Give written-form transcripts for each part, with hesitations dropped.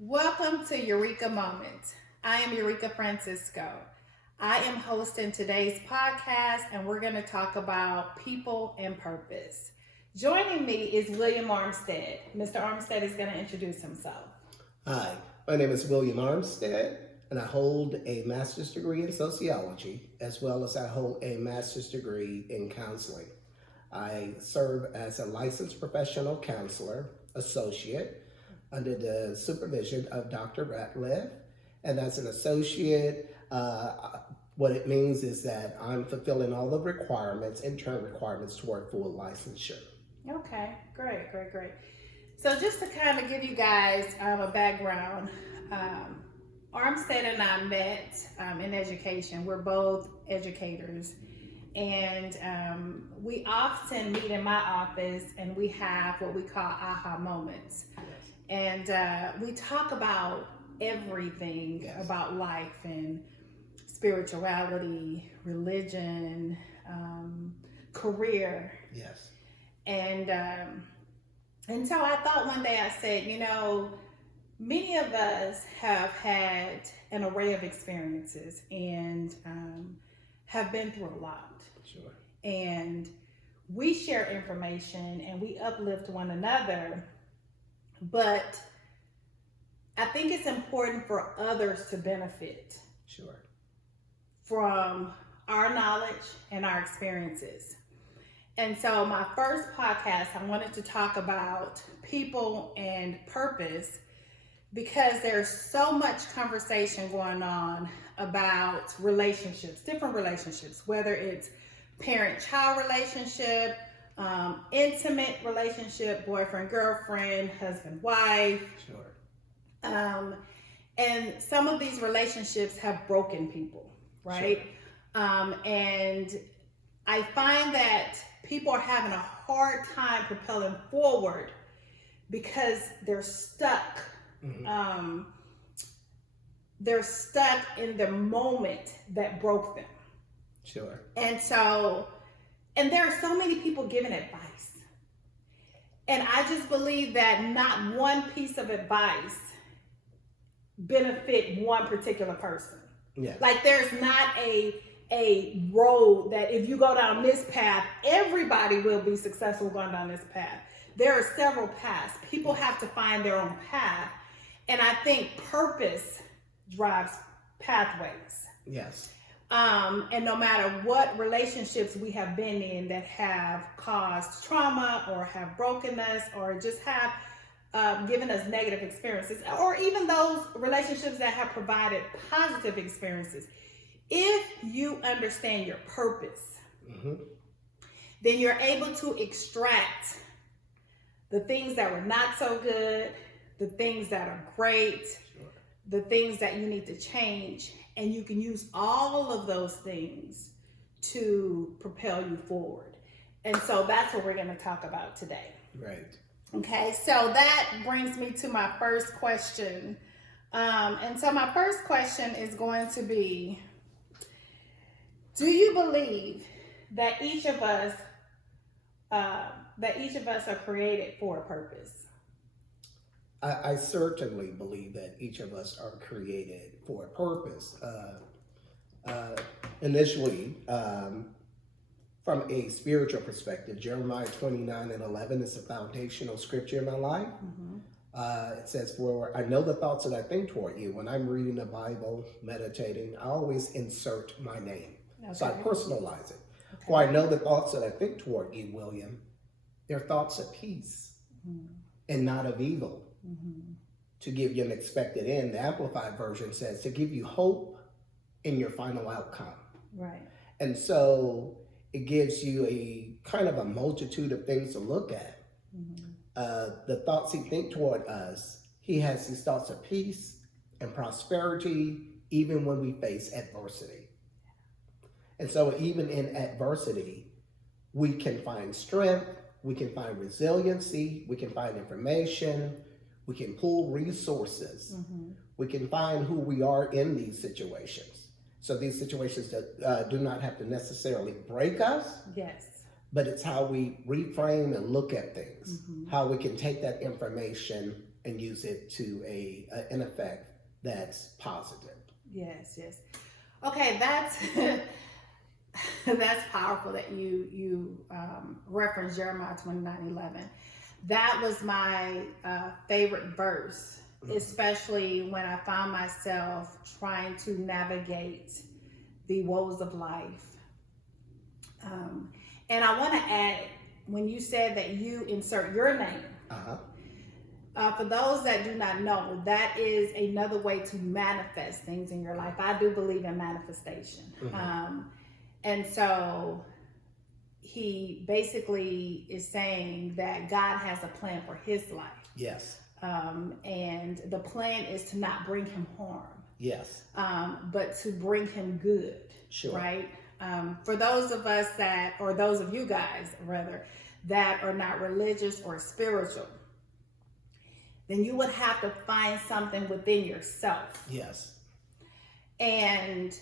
Welcome to Eureka Moments. I am Eureka Francisco. I am hosting today's podcast, and we're going to talk about people and purpose. Joining me is William Armstead. Mr. Armstead is going to introduce himself. Hi, my name is William Armstead, and I hold a master's degree in sociology, as well as I hold a master's degree in counseling. I serve as a licensed professional counselor, associate, under the supervision of Dr. Ratliff. And as an associate, what it means is that I'm fulfilling all the requirements, internal requirements toward full licensure. Okay, great. So just to kind of give you guys a background, Armstead and I met in education. We're both educators, and we often meet in my office, and we have what we call aha moments. And we talk about everything about life and spirituality, religion, career. Yes. And so I thought one day, I said, many of us have had an array of experiences and have been through a lot. Sure. And we share information and we uplift one another. But I think it's important for others to benefit from our knowledge and our experiences. And so my first podcast, I wanted to talk about people and purpose because there's so much conversation going on about relationships, different relationships, whether it's parent-child relationship, intimate relationship, boyfriend, girlfriend, husband, wife. Sure. And some of these relationships have broken people, right? Sure. And I find that people are having a hard time propelling forward because they're stuck. Mm-hmm. They're stuck in the moment that broke them. Sure. And there are so many people giving advice. And I just believe that not one piece of advice benefit one particular person. Yeah. Like there's not a road that if you go down this path, everybody will be successful going down this path. There are several paths. People have to find their own path. And I think purpose drives pathways. Yes. And no matter what relationships we have been in that have caused trauma or have broken us or just have given us negative experiences, or even those relationships that have provided positive experiences, if you understand your purpose, then you're able to extract the things that were not so good, the things that are great, the things that you need to change, and you can use all of those things to propel you forward. And so that's what we're going to talk about today. Right. Okay, so that brings me to my first question. And so my first question is going to be, do you believe that each of us are created for a purpose? I certainly believe that each of us are created for a purpose. Initially, from a spiritual perspective, Jeremiah 29:11 is a foundational scripture in my life. It says, "For I know the thoughts that I think toward you." When I'm reading the Bible, meditating, I always insert my name. Okay. So I personalize it. Okay. For I know the thoughts that I think toward you, William, they're thoughts of peace and not of evil, to give you an expected end. The Amplified Version says to give you hope in your final outcome. Right. And so it gives you a kind of a multitude of things to look at. The thoughts he thinks toward us, he has these thoughts of peace and prosperity, even when we face adversity. And so even in adversity, we can find strength, we can find resiliency, we can find information, we can pull resources, we can find who we are in these situations. So these situations that do not have to necessarily break us. Yes. But it's how we reframe and look at things, how we can take that information and use it to an effect that's positive. Yes, yes. Okay, that's that's powerful that you referenced Jeremiah 29:11. That was my favorite verse, especially when I found myself trying to navigate the woes of life. And I want to add, when you said that you insert your name, for those that do not know, that is another way to manifest things in your life. I do believe in manifestation. And so he basically is saying that God has a plan for his life. Yes. And the plan is to not bring him harm. Yes. But to bring him good. Sure. Right? For those of us that, or those of you guys rather, that are not religious or spiritual, then you would have to find something within yourself. Yes. And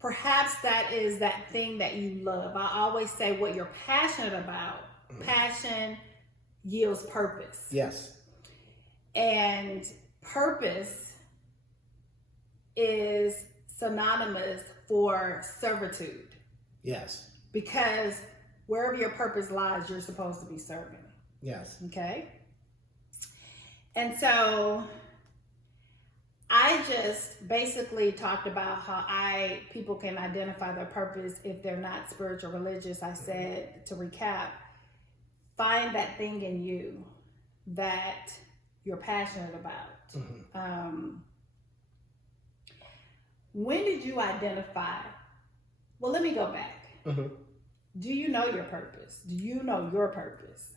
perhaps that is that thing that you love. I always say what you're passionate about, passion yields purpose. Yes. And purpose is synonymous for servitude. Yes. Because wherever your purpose lies, you're supposed to be serving. Yes. Okay? And so I just basically talked about how people can identify their purpose if they're not spiritual, religious. I said, to recap, find that thing in you that you're passionate about. When did you identify? Well, let me go back. Do you know your purpose? Do you know your purpose?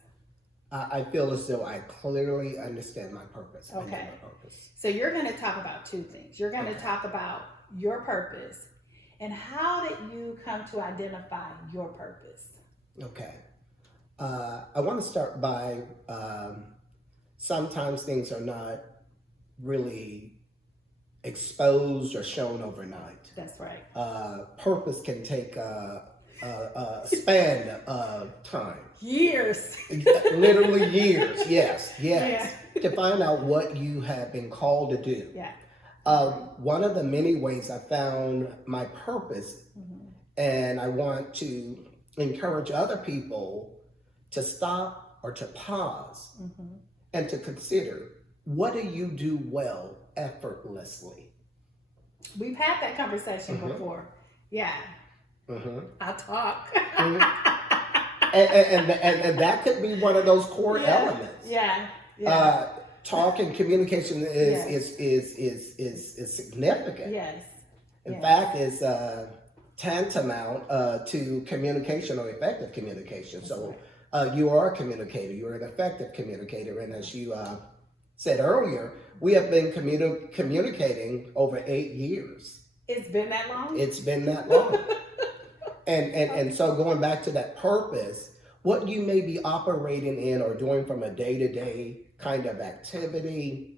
I feel as though I clearly understand my purpose. Okay. I know my purpose. So you're going to talk about two things. You're going to talk about your purpose and how did you come to identify your purpose? Okay. I want to start by sometimes things are not really exposed or shown overnight. That's right. Purpose can take a span of time. Years. Literally years. Yes. To find out what you have been called to do. Yeah. One of the many ways I found my purpose, and I want to encourage other people to stop or to pause and to consider, what do you do well effortlessly? We've had that conversation before. Yeah. I talk. And that could be one of those core elements. Talk and communication is significant. Yes. In fact, it's tantamount to communication or effective communication. That's so right. You are a communicator. You're an effective communicator. And as you said earlier, we have been communicating over 8 years. It's been that long? It's been that long. And so going back to that purpose, what you may be operating in or doing from a day-to-day kind of activity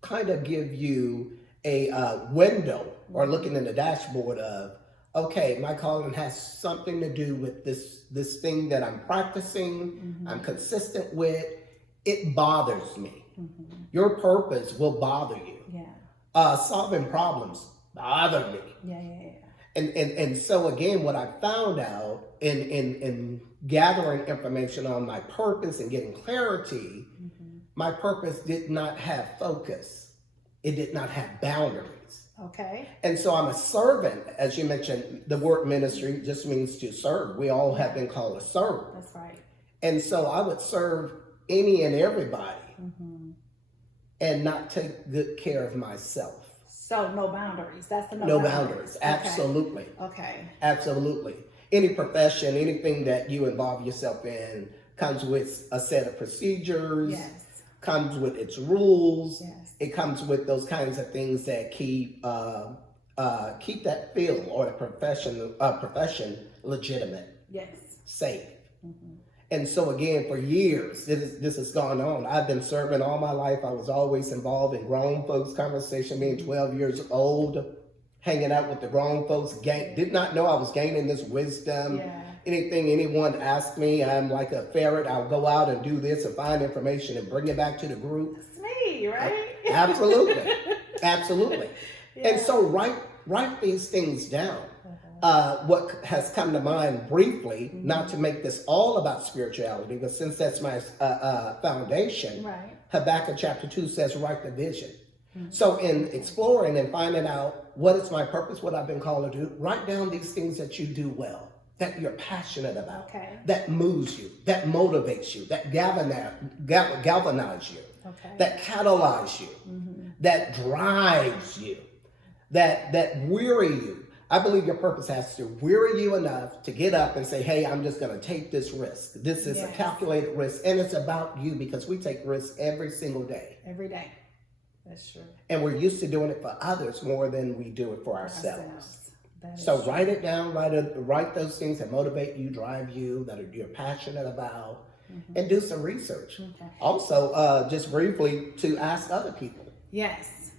kind of give you a window or looking in the dashboard of, okay, my calling has something to do with this thing that I'm practicing, I'm consistent with. It bothers me. Your purpose will bother you. Solving problems bother me. And so again, what I found out in gathering information on my purpose and getting clarity, my purpose did not have focus. It did not have boundaries. Okay. And so I'm a servant. As you mentioned, the word ministry just means to serve. We all have been called to serve. That's right. And so I would serve any and everybody and not take good care of myself. So no boundaries. That's the no boundaries. Absolutely. Okay. Absolutely. Any profession, anything that you involve yourself in comes with a set of procedures. Yes. Comes with its rules. Yes. It comes with those kinds of things that keep that field or the profession legitimate. Yes. Safe. And so again, for years, this has gone on. I've been serving all my life. I was always involved in grown folks conversation, being 12 years old, hanging out with the grown folks. Did not know I was gaining this wisdom anything anyone asks me, I'm like a ferret. I'll go out and do this and find information and bring it back to the group. That's me, right? Absolutely. Absolutely. Yeah. And so write these things down. What has come to mind briefly, not to make this all about spirituality, but since that's my foundation, Right. Habakkuk chapter 2 says, write the vision. So in exploring and finding out what is my purpose, what I've been called to do, write down these things that you do well, that you're passionate about, Okay. that moves you, that motivates you, that galvanize you, Okay. that catalyze you, that drives you, that weary you. I believe your purpose has to weary you enough to get up and say, hey, I'm just going to take this risk. This is a calculated risk, and it's about you, because we take risks every single day. Every day. That's true. And we're used to doing it for others more than we do it for ourselves. That is So true. write it down, write those things that motivate you, drive you, that you're passionate about, and do some research. Okay. Also, just briefly, to ask other people, Yes.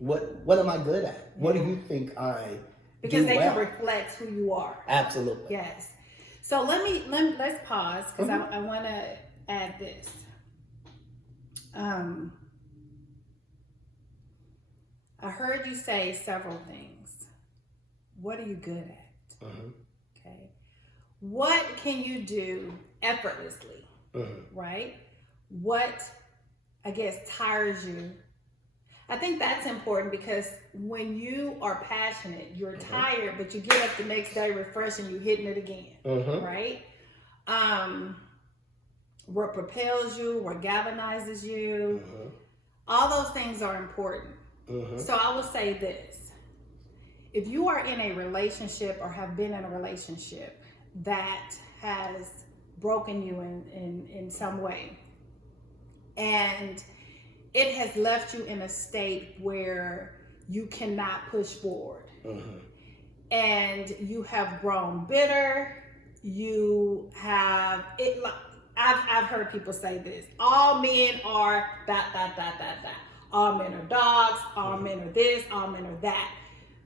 what am I good at? What do you think I Because do they well? can reflect who you are. Absolutely. Yes. So let's pause, because I want to add this. I heard you say several things. What are you good at? Okay. What can you do effortlessly? Right? What, I guess, tires you? I think that's important, because when you are passionate, you're tired, but you get up the next day refreshed and you're hitting it again. Right? What propels you, what galvanizes you, all those things are important. So I will say this: if you are in a relationship or have been in a relationship that has broken you in some way, and it has left you in a state where you cannot push forward, and you have grown bitter, you have it. I've heard people say this: all men are ... All men are dogs, all men are this, all men are that.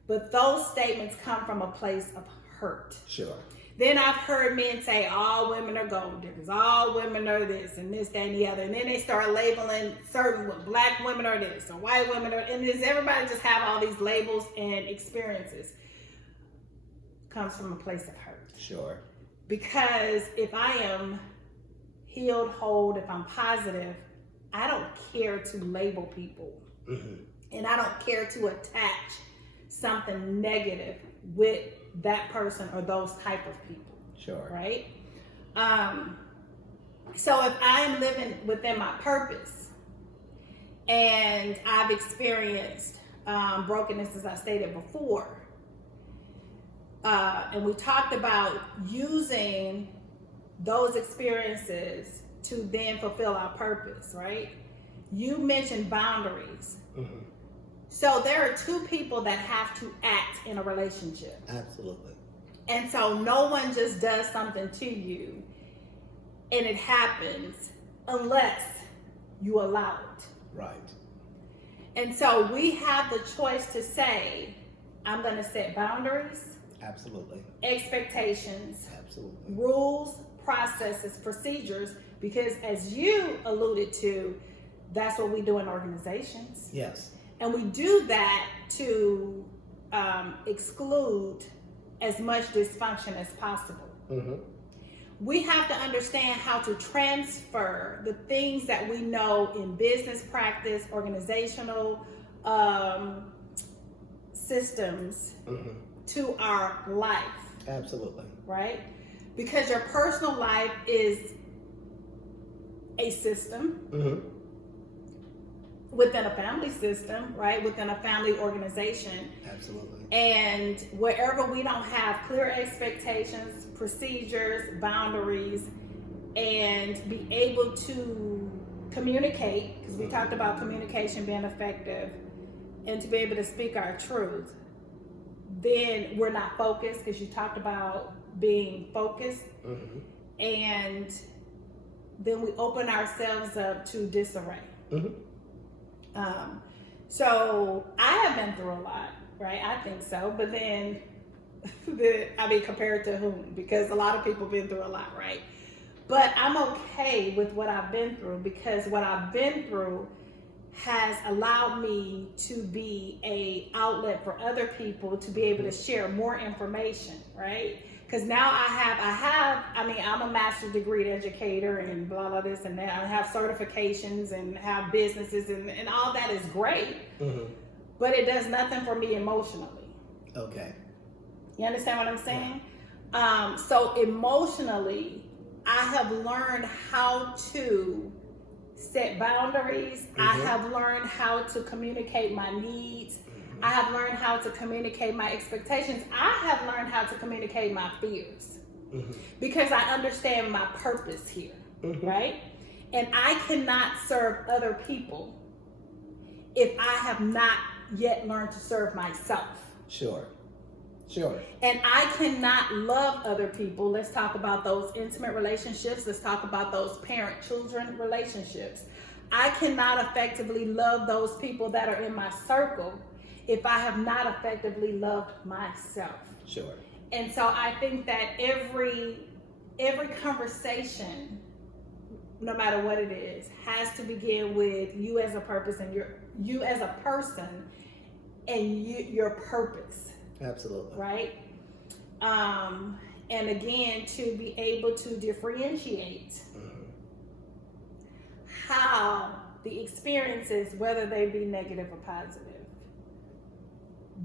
But those statements come from a place of hurt. Sure. Then I've heard men say all women are gold diggers, all women are this and this, that, and the other. And then they start labeling certain black women are this or white women are, and does everybody just have all these labels and experiences? Comes from a place of hurt. Sure. Because if I am healed, whole, if I'm positive, I don't care to label people, and I don't care to attach something negative with that person or those type of people. Sure. Right? So if I'm living within my purpose and I've experienced brokenness, as I stated before, and we talked about using those experiences to then fulfill our purpose, right? You mentioned boundaries. So there are two people that have to act in a relationship. Absolutely. And so no one just does something to you and it happens unless you allow it. Right. And so we have the choice to say, I'm going to set boundaries, Absolutely. expectations, Absolutely. rules, processes, procedures, because as you alluded to, that's what we do in organizations. Yes. And we do that to exclude as much dysfunction as possible. We have to understand how to transfer the things that we know in business practice, organizational systems to our life. Absolutely. Right? Because your personal life is a system within a family system, right? Within a family organization. Absolutely. And wherever we don't have clear expectations, procedures, boundaries, and be able to communicate, because we talked about communication being effective, and to be able to speak our truth, then we're not focused, because you talked about being focused. And then we open ourselves up to disarray. So I have been through a lot, right? I think so. But then Compared to whom? Because a lot of people been through a lot, right? But I'm okay with what I've been through, because what I've been through has allowed me to be a outlet for other people to be able to share more information, right? Because now I'm a master's degree educator and blah, blah, this and that. I have certifications and have businesses and all that is great, but it does nothing for me emotionally. Okay. You understand what I'm saying? So emotionally, I have learned how to set boundaries. I have learned how to communicate my needs. I have learned how to communicate my expectations. I have learned how to communicate my fears because I understand my purpose here, right? And I cannot serve other people if I have not yet learned to serve myself. Sure. And I cannot love other people. Let's talk about those intimate relationships. Let's talk about those parent-children relationships. I cannot effectively love those people that are in my circle if I have not effectively loved myself. Sure. And so I think that every conversation, no matter what it is, has to begin with you as a purpose and you as a person and your purpose. Absolutely. Right? And again, to be able to differentiate how the experiences, whether they be negative or positive,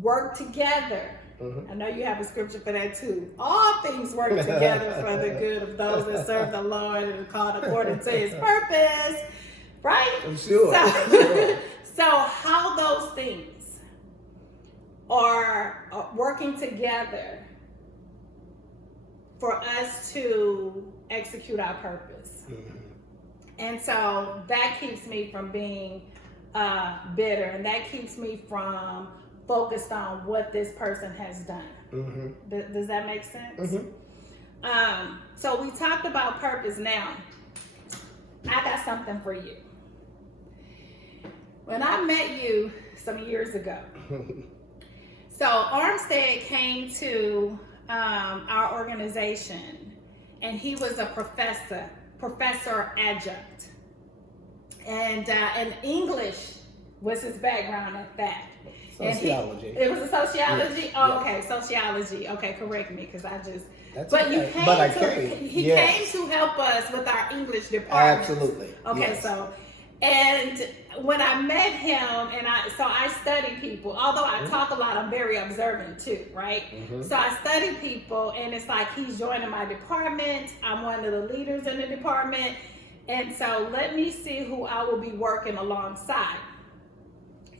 work together. I know you have a scripture for that too. All things work together for the good of those that serve the Lord and are called according to his purpose. Right? Sure. So how those things are working together for us to execute our purpose. And so that keeps me from being bitter, and that keeps me from focused on what this person has done. Does that make sense? So we talked about purpose. Now, I got something for you. When I met you some years ago, so Armstead came to our organization, and he was a professor adjunct, and English was his background at that. Sociology. It was a sociology. Yes. Oh, okay, sociology. Okay, correct me because I just. That's but okay. you came. But I to, came. He Yes. came to help us with our English department. Absolutely. Okay, Yes. so. And when I met him, I study people. Although I talk a lot, I'm very observant too, right? So I study people, and it's like he's joining my department. I'm one of the leaders in the department, and so let me see who I will be working alongside.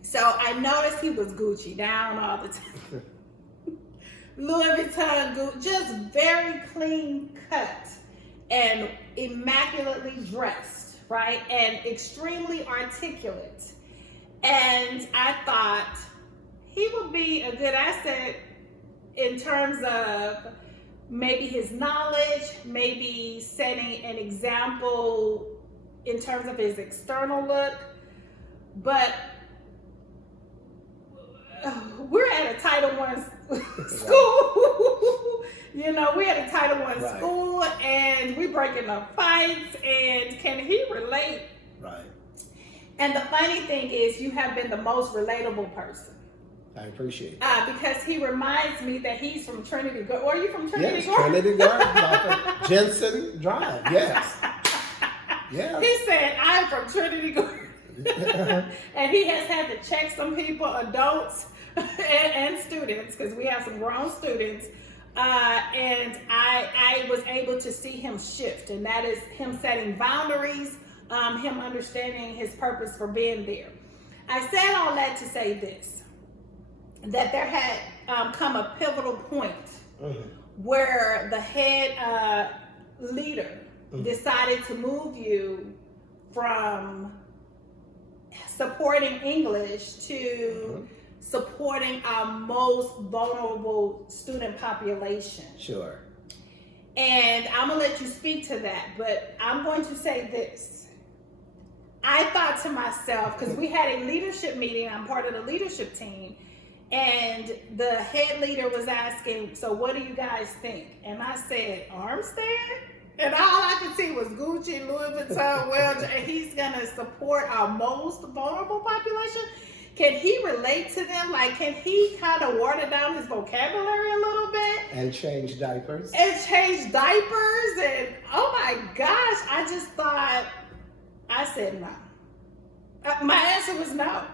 So I noticed he was Gucci down all the time, Louis Vuitton, Gucci, just very clean cut and immaculately dressed. Right? And extremely articulate. And I thought he would be a good asset in terms of maybe his knowledge, maybe setting an example in terms of his external look. But we're at a Title I school. We're at a Title I school, and we breaking up fights, and can he relate? Right. And the funny thing is, you have been the most relatable person. I appreciate it. Because he reminds me that he's from Trinity Garden. Are you from Trinity Garden? Trinity Garden. Jensen Drive, yes. Yes. He said, I'm from Trinity Garden. And he has had to check some people, adults and students, because we have some grown students. And I was able to see him shift, and that is him setting boundaries, him understanding his purpose for being there. I said all that to say this, that there had come a pivotal point where the head leader decided to move you from supporting English to supporting our most vulnerable student population. Sure. And I'm gonna let you speak to that, but I'm going to say this. I thought to myself, because we had a leadership meeting, I'm part of the leadership team, And the head leader was asking, so what do you guys think? And I said, Armstead? And all I could see was Gucci, Louis Vuitton, and he's going to support our most vulnerable population. Can he relate to them? Like, can he kind of water down his vocabulary a little bit? And change diapers. And change diapers. And oh my gosh, I just thought, I said no. My answer was no.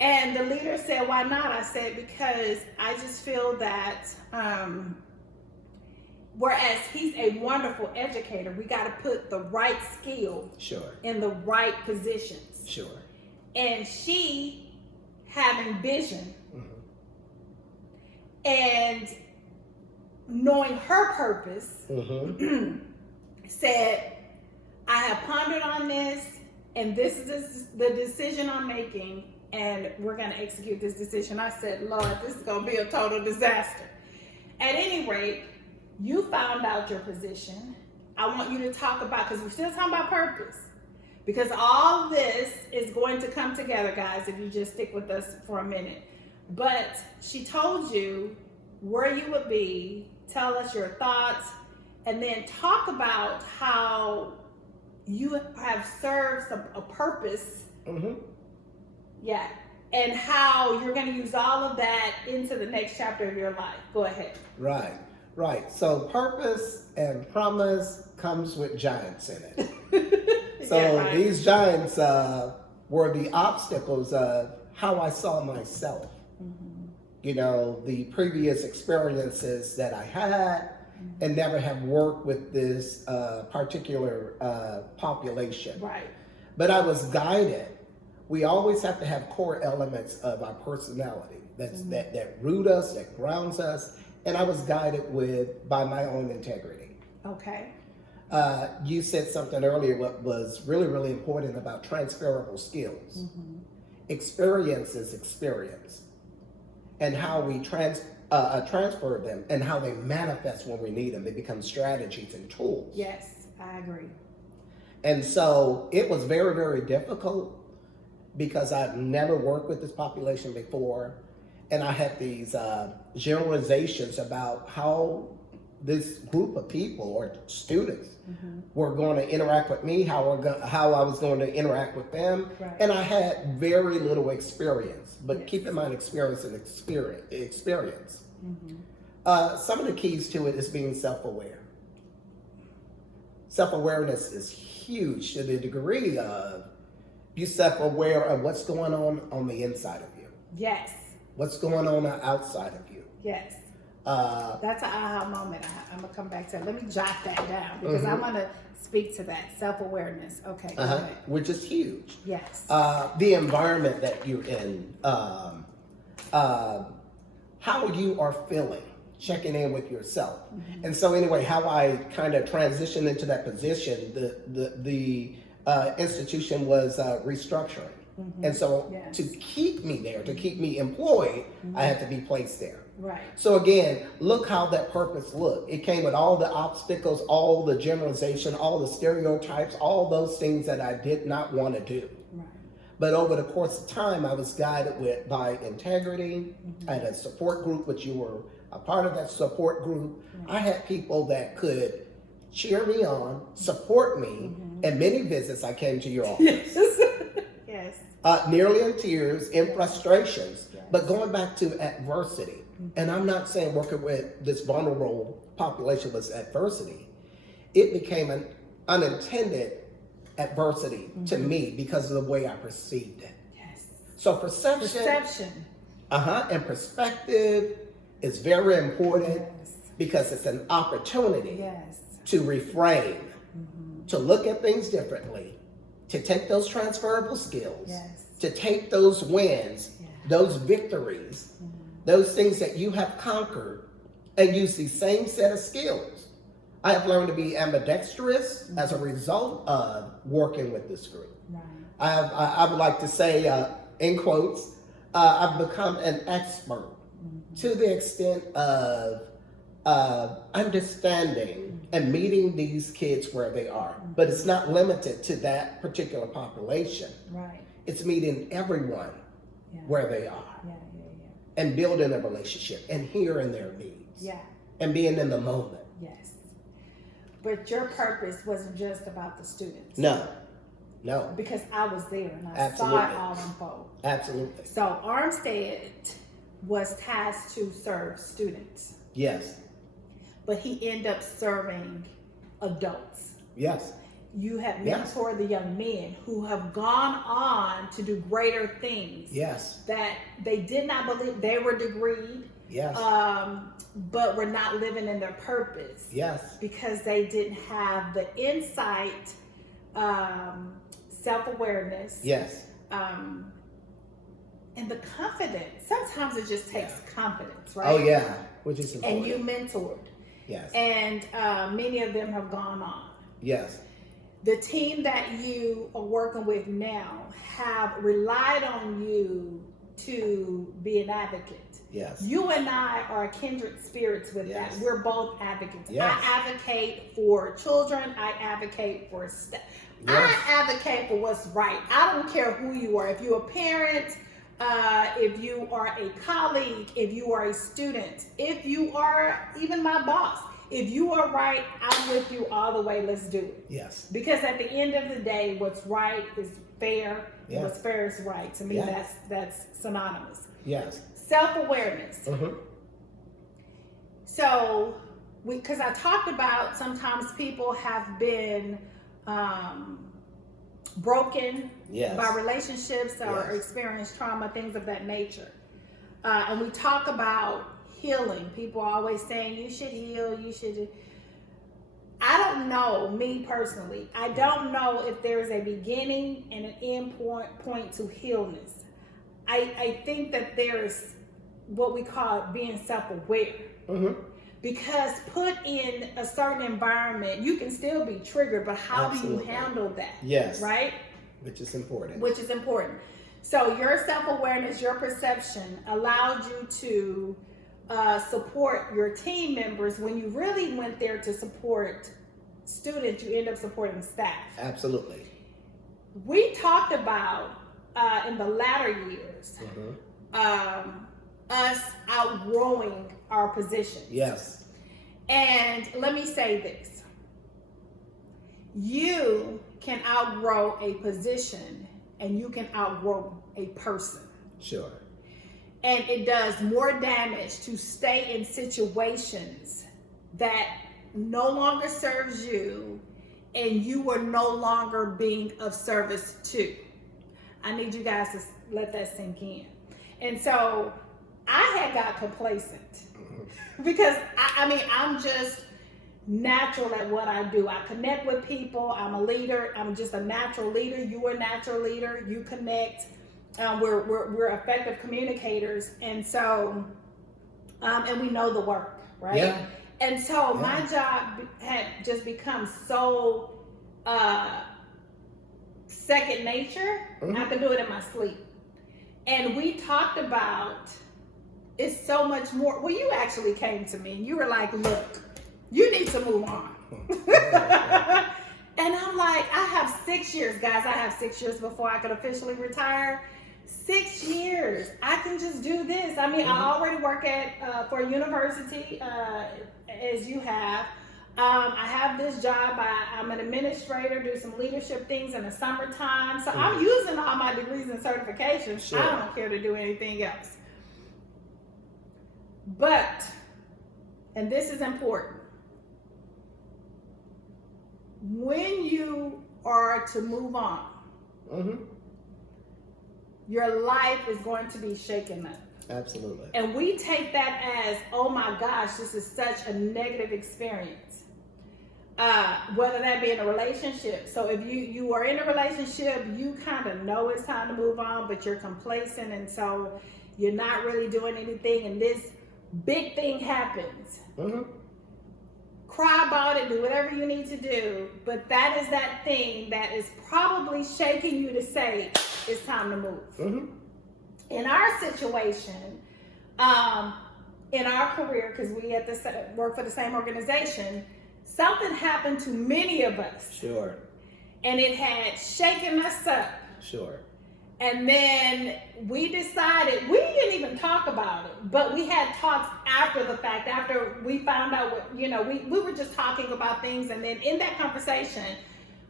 And the leader said, why not? I said, because I just feel that whereas he's a wonderful educator, we got to put the right skill in the right positions. Sure. And she, having vision and knowing her purpose, said, I have pondered on this, and this is the decision I'm making, and we're going to execute this decision. I said, Lord, this is going to be a total disaster. At any rate, you found out your position. I want you to talk about, because we're still talking about purpose, because all this is going to come together, guys, if you just stick with us for a minute. But she told you where you would be, tell us your thoughts, and then talk about how you have served a purpose. Yeah. And how you're going to use all of that into the next chapter of your life. Go ahead. Right. So purpose and promise comes with giants in it. So these giants were the obstacles of how I saw myself. You know, the previous experiences that I had and never have worked with this particular population. Right. But I was guided. We always have to have core elements of our personality that root us, that grounds us, and I was guided by my own integrity. Okay. You said something earlier what was really, really important about transferable skills. Experience is experience, and how we transfer them and how they manifest when we need them. They become strategies and tools. Yes, I agree. And so it was very, very difficult, because I've never worked with this population before, and I had these generalizations about how this group of people or students were going to interact with me, how I was going to interact with them, and I had very little experience. But keep in mind, experience and experience. Some of the keys to it is being self-aware. Self-awareness is huge to the degree of you self-aware of what's going on the inside of you. Yes. What's going on outside of you. Yes. That's an aha moment. I'm going to come back to that. Let me jot that down, because I want to speak to that. Self-awareness. Okay. Go ahead. Which is huge. Yes. The environment that you're in, how you are feeling, checking in with yourself. And so anyway, how I kind of transitioned into that position, the institution was restructuring. And so to keep me there, to keep me employed, I had to be placed there. Right. So again, look how that purpose looked. It came with all the obstacles, all the generalization, all the stereotypes, all those things that I did not want to do. Right. But over the course of time, I was guided by integrity. I had a support group, which you were a part of that support group. I had people that could cheer me on, support me. And many visits I came to your office. Yes. Nearly in tears, in frustrations, but going back to adversity. And I'm not saying working with this vulnerable population was adversity. It became an unintended adversity to me because of the way I perceived it. Yes. So perception. And perspective is very important because it's an opportunity to reframe, to look at things differently, to take those transferable skills, to take those wins, those victories, those things that you have conquered, and use the same set of skills. I have learned to be ambidextrous as a result of working with this group. I would like to say, in quotes, I've become an expert to the extent of understanding and meeting these kids where they are. But it's not limited to that particular population. It's meeting everyone where they are. and building a relationship and hearing their needs. Yeah. And being in the moment. Yes. But your purpose wasn't just about the students. No. Because I was there and I Absolutely. saw it all unfold. Absolutely. So Armstead was tasked to serve students. Yes. But he ended up serving adults. Yes. You have mentored the young men who have gone on to do greater things. Yes. That they did not believe. They were degreed. Yes. But were not living in their purpose. Yes. Because they didn't have the insight, self-awareness. Yes. And the confidence. Sometimes it just takes confidence, right? Oh yeah, which is important. And you mentored. Yes. And many of them have gone on. Yes. The team that you are working with now have relied on you to be an advocate. Yes. You and I are kindred spirits with that. We're both advocates. Yes. I advocate for children. I advocate for staff. Yes. I advocate for what's right. I don't care who you are. If you're a parent, if you are a colleague, if you are a student, if you are even my boss, if you are right, I'm with you all the way. Let's do it. Yes. Because at the end of the day, what's right is fair. Yeah. And what's fair is right. To me, Yeah. that's synonymous. Yes. Self-awareness. Mm-hmm. So, because I talked about sometimes people have been broken Yes. by relationships or Yes. experienced trauma, things of that nature. And we talk about healing. People are always saying you should heal, you should. I don't know, me personally, I don't know if there's a beginning and an end point to healness. I think that there's what we call being self-aware. Mm-hmm. Because put in a certain environment, you can still be triggered, but how Absolutely. do you handle that? Yes. Right? Which is important. Which is important. So your self-awareness, your perception allowed you to support your team members. When you really went there to support students, you end up supporting staff. Absolutely. We talked about in the latter years, us outgrowing our positions. Yes. And let me say this. You can outgrow a position and you can outgrow a person. Sure. And it does more damage to stay in situations that no longer serves you and you are no longer being of service to. I need you guys to let that sink in. And so I had got complacent because I'm just natural at what I do. I connect with people. I'm a leader. I'm just a natural leader. You are a natural leader. You connect. We're effective communicators. And so, and we know the work, right? Yeah. And so my job had just become so second nature. I could do it in my sleep. And we talked about it's so much more. Well, you actually came to me and you were like, look, you need to move on. And I'm like, I have 6 years, guys. I have 6 years before I could officially retire. 6 years. I can just do this. I mean, I already work at for a university, as you have. I have this job. I'm an administrator, do some leadership things in the summertime. So I'm using all my degrees and certifications. Sure. I don't care to do anything else. But, and this is important, when you are to move on, your life is going to be shaken up. Absolutely. And we take that as, oh my gosh, this is such a negative experience. Whether that be in a relationship. So if you are in a relationship, you kind of know it's time to move on, but you're complacent, and so you're not really doing anything, and this big thing happens. Cry about it, do whatever you need to do, but that is that thing that is probably shaking you to say it's time to move. In our situation, in our career, because we work for the same organization, something happened to many of us. Sure. And it had shaken us up. Sure. And then we decided, we didn't even talk about it, but we had talks after the fact, after we found out what, we were just talking about things. And then in that conversation,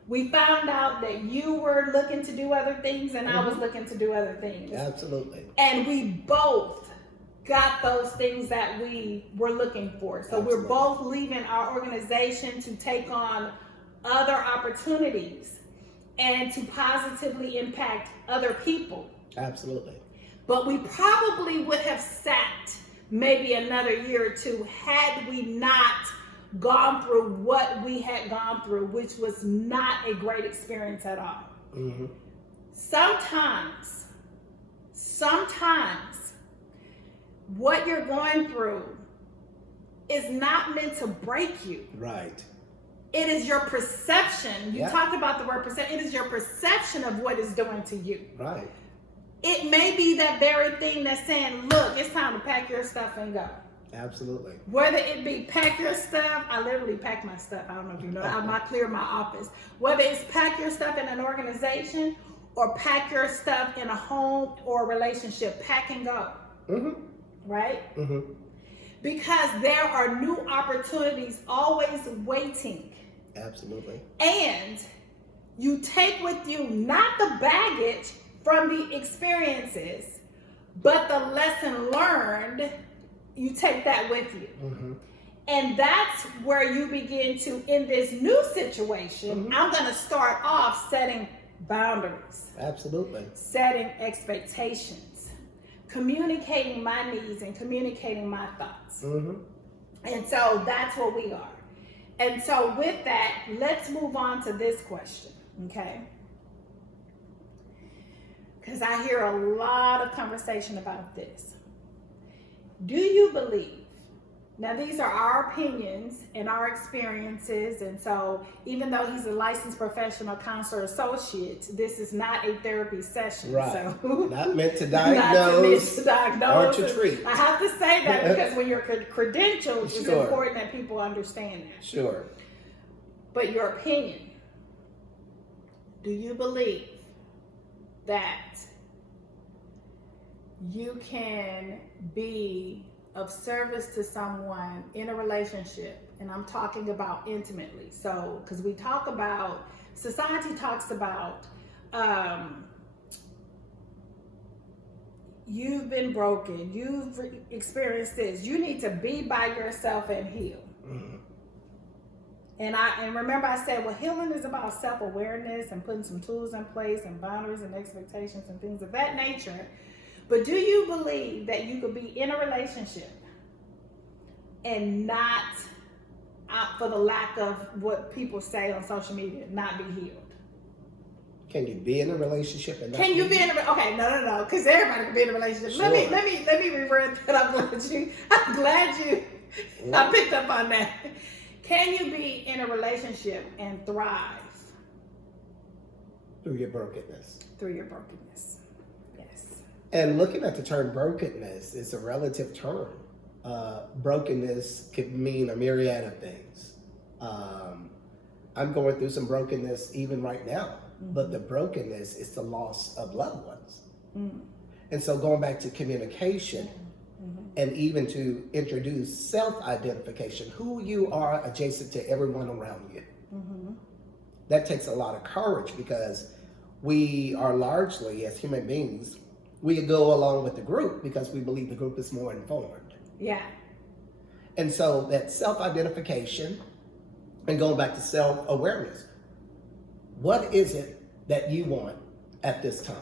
we found out that you were looking to do other things and I was looking to do other things. Absolutely. And we both got those things that we were looking for. So we're both leaving our organization to take on other opportunities and to positively impact other people. Absolutely. But we probably would have sat maybe another year or two had we not gone through what we had gone through, which was not a great experience at all. Mm-hmm. Sometimes what you're going through is not meant to break you. Right. It is your perception. You Yeah. talked about the word perception. It is your perception of what it's doing to you. Right. It may be that very thing that's saying, look, it's time to pack your stuff and go. Absolutely. Whether it be pack your stuff, I literally pack my stuff. I don't know if you know, I might clear my office. Whether it's pack your stuff in an organization or pack your stuff in a home or a relationship, pack and go. Mm-hmm. Right? Mm-hmm. Because there are new opportunities always waiting. Absolutely. And you take with you not the baggage from the experiences, but the lesson learned, you take that with you. Mm-hmm. And that's where you begin to, in this new situation, I'm going to start off setting boundaries. Absolutely. Setting expectations, communicating my needs and communicating my thoughts. Mm-hmm. And so that's what we are. And so with that, let's move on to this question, okay? Because I hear a lot of conversation about this. Do you believe, now these are our opinions and our experiences, and so even though he's a licensed professional counselor associate, this is not a therapy session. Right. So Not meant to diagnose or to treat. I have to say that because when you're credentialed, it's Sure. important that people understand that. Sure. But your opinion, do you believe that you can be of service to someone in a relationship? And I'm talking about intimately. So, because we talk about, society talks about, you've been broken, you've experienced this, you need to be by yourself and heal. Mm-hmm. And remember I said, well, healing is about self-awareness and putting some tools in place and boundaries and expectations and things of that nature. But do you believe that you could be in a relationship and not, for the lack of what people say on social media, not be healed? Can you be in a relationship and not Can you be in a, okay, no, because everybody can be in a relationship. Sure. Let me revert that. I'm glad you I picked up on that. Can you be in a relationship and thrive through your brokenness? Through your brokenness. Yes. And looking at the term brokenness, it's a relative term. Brokenness could mean a myriad of things. I'm going through some brokenness even right now, but the brokenness is the loss of loved ones. And so going back to communication, and even to introduce self-identification, who you are adjacent to everyone around you. That takes a lot of courage because we are largely, as human beings, we go along with the group because we believe the group is more informed. Yeah. And so that self-identification and going back to self-awareness, what is it that you want at this time?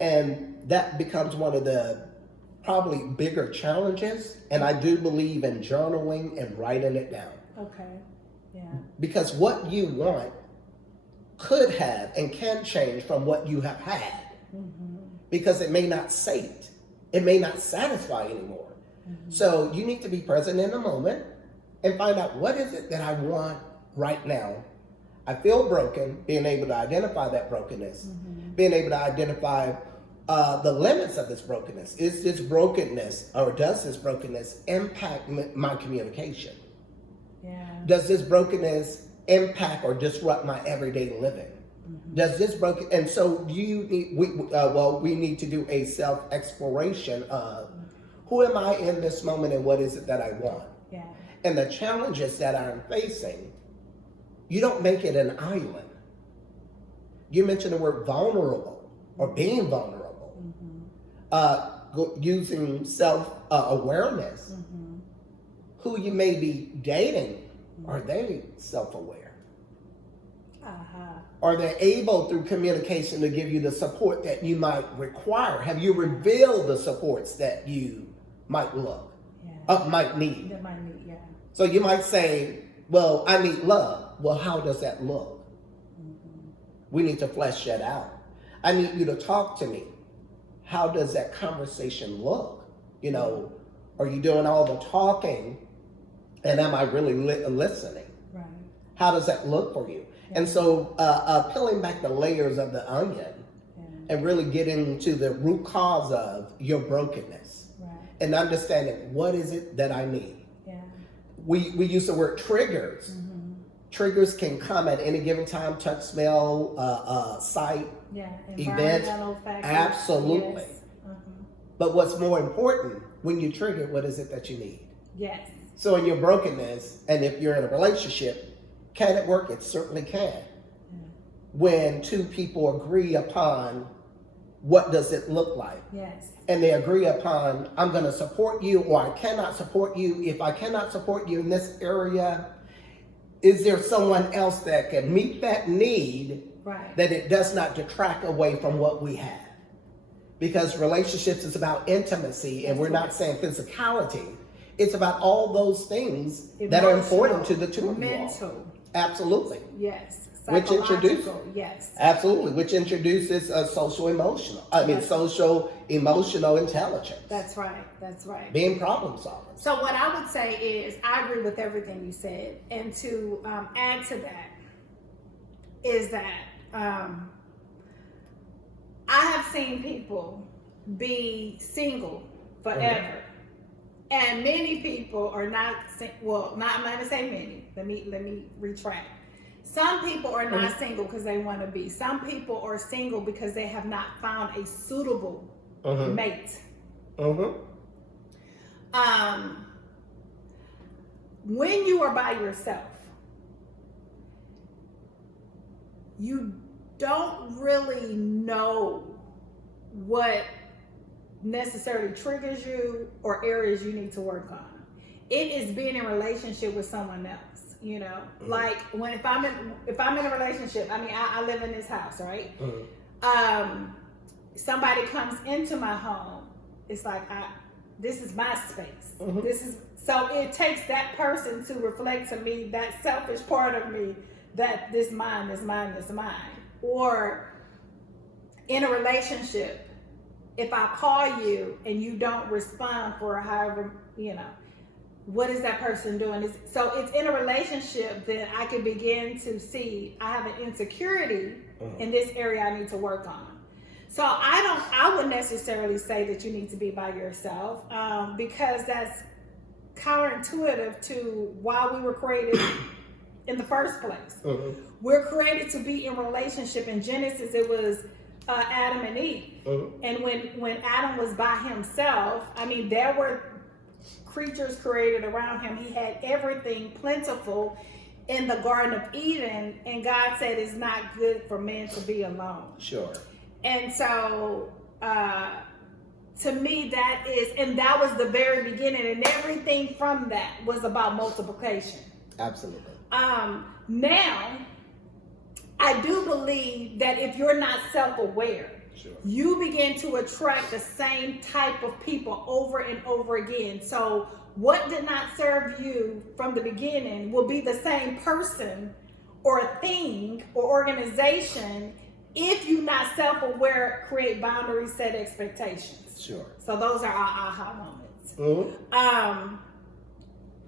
And that becomes one of the probably bigger challenges, and I do believe in journaling and writing it down. Okay. Yeah. Because what you want could have and can change from what you have had. Because it may not sate, it may not satisfy anymore. So you need to be present in the moment and find out, what is it that I want right now? I feel broken, being able to identify that brokenness, being able to identify the limits of this brokenness. Is this brokenness, or does this brokenness impact my communication? Yeah. Does this brokenness impact or disrupt my everyday living? Does this broken, and so you need, we need to do a self-exploration of who am I in this moment and what is it that I want? Yeah. And the challenges that I'm facing, you don't make it an island. You mentioned the word vulnerable or being vulnerable, using self-awareness. Who you may be dating, are they self-aware? Are they able through communication to give you the support that you might require? Have you revealed the supports that you might might need? That might need, yeah. So you might say, well, I need love. Well, how does that look? We need to flesh that out. I need you to talk to me. How does that conversation look? You know, are you doing all the talking and am I really listening? Right. How does that look for you? Yeah. And so peeling back the layers of the onion and really getting to the root cause of your brokenness and understanding what is it that I need. Yeah. We use the word triggers. Triggers can come at any given time, touch, smell, sight, event. Absolutely. Yes. But what's more important, when you trigger, what is it that you need? Yes. So in your brokenness, and if you're in a relationship, can it work? It certainly can. When two people agree upon what does it look like. Yes. And they agree upon, I'm going to support you, or I cannot support you. If I cannot support you in this area, is there someone else that can meet that need that it does not detract away from what we have? Because relationships is about intimacy, and we're not saying physicality. It's about all those things that are important to the two of you all. Absolutely. Yes. Which introduces, absolutely, which introduces social emotional intelligence. That's right. That's right. Being problem solvers. So what I would say is, I agree with everything you said, and to add to that is that I have seen people be single forever, and many people are not. Well, I'm not going to say many. Let me retract. Some people are not single because they want to be. Some people are single because they have not found a suitable mate. When you are by yourself, you don't really know what necessarily triggers you or areas you need to work on. It is being in a relationship with someone else. You know, like if I'm in a relationship, I mean, I live in this house, right? Somebody comes into my home, it's like, this is my space. So it takes that person to reflect to me that selfish part of me, that this mine. Or in a relationship, if I call you and you don't respond for however, what is that person doing? So it's in a relationship that I can begin to see I have an insecurity in this area I need to work on. So I wouldn't necessarily say that you need to be by yourself, because that's counterintuitive to why we were created in the first place. We're created to be in relationship. In Genesis, it was Adam and Eve. And when Adam was by himself, I mean, there were creatures created around him. He had everything plentiful in the Garden of Eden, and God said it's not good for man to be alone. Sure. And so to me, that was the very beginning, and everything from that was about multiplication. Absolutely. Now, I do believe that if you're not self-aware, you begin to attract the same type of people over and over again. So what did not serve you from the beginning will be the same person or a thing or organization if you're not self-aware, create boundaries, set expectations. Sure. So those are our aha moments.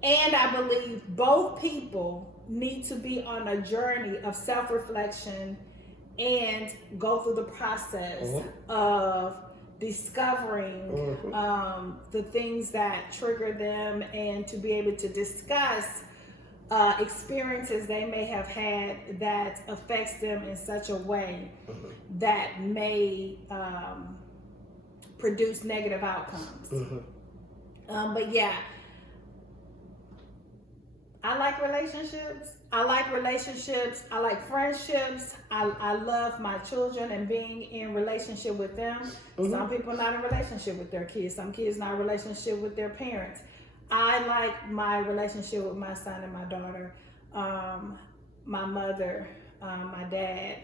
And I believe both people need to be on a journey of self-reflection and go through the process of discovering the things that trigger them, and to be able to discuss experiences they may have had that affects them in such a way that may produce negative outcomes. But yeah, I like relationships. I like friendships. I love my children and being in relationship with them. Some people not in relationship with their kids. Some kids not in relationship with their parents. I like my relationship with my son and my daughter, my mother, my dad,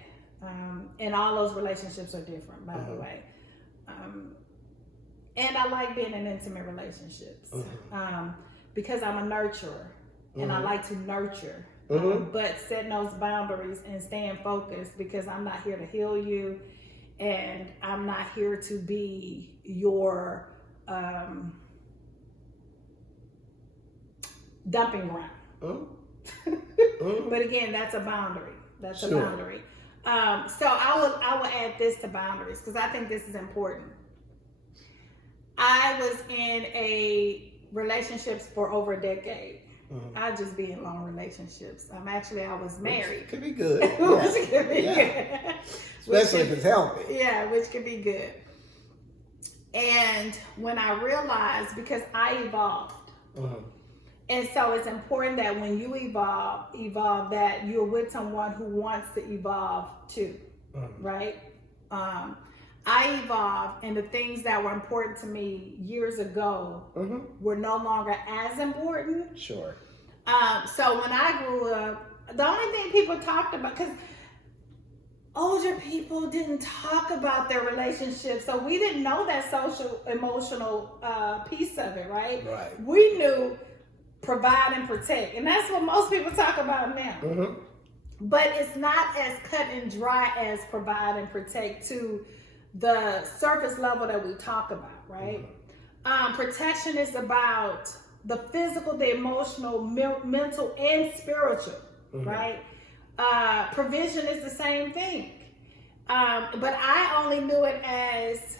and all those relationships are different, by the way. And I like being in intimate relationships because I'm a nurturer and I like to nurture, but setting those boundaries and staying focused, because I'm not here to heal you and I'm not here to be your dumping ground. But again, that's a boundary. That's a boundary. So I will add this to boundaries because I think this is important. I was in a relationships for over a decade. I just be in long relationships. I was married. Which could be good. Which could be good. Especially if it's healthy. Yeah, which could be good. And when I realized, because I evolved, and so it's important that when you evolve, that you're with someone who wants to evolve too, right? I evolved, and the things that were important to me years ago were no longer as important. Sure. So when I grew up, the only thing people talked about, because older people didn't talk about their relationships, so we didn't know that social, emotional piece of it, right? Right. We knew provide and protect, and that's what most people talk about now. But it's not as cut and dry as provide and protect to the surface level that we talk about, right? Protection is about the physical, the emotional, mental, and spiritual, right? Provision is the same thing. But I only knew it as,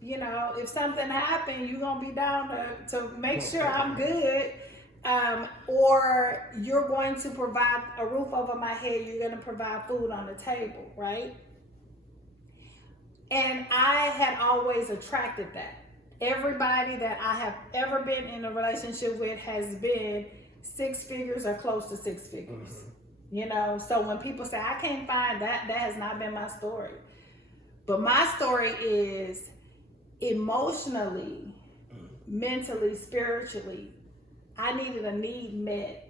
if something happened, you're going to be down to make sure I'm good. Or you're going to provide a roof over my head. You're going to provide food on the table, right? And I had always attracted that. Everybody that I have ever been in a relationship with has been 6 figures or close to 6 figures. So when people say, I can't find that, that has not been my story. But my story is emotionally, mentally, spiritually, I needed a need met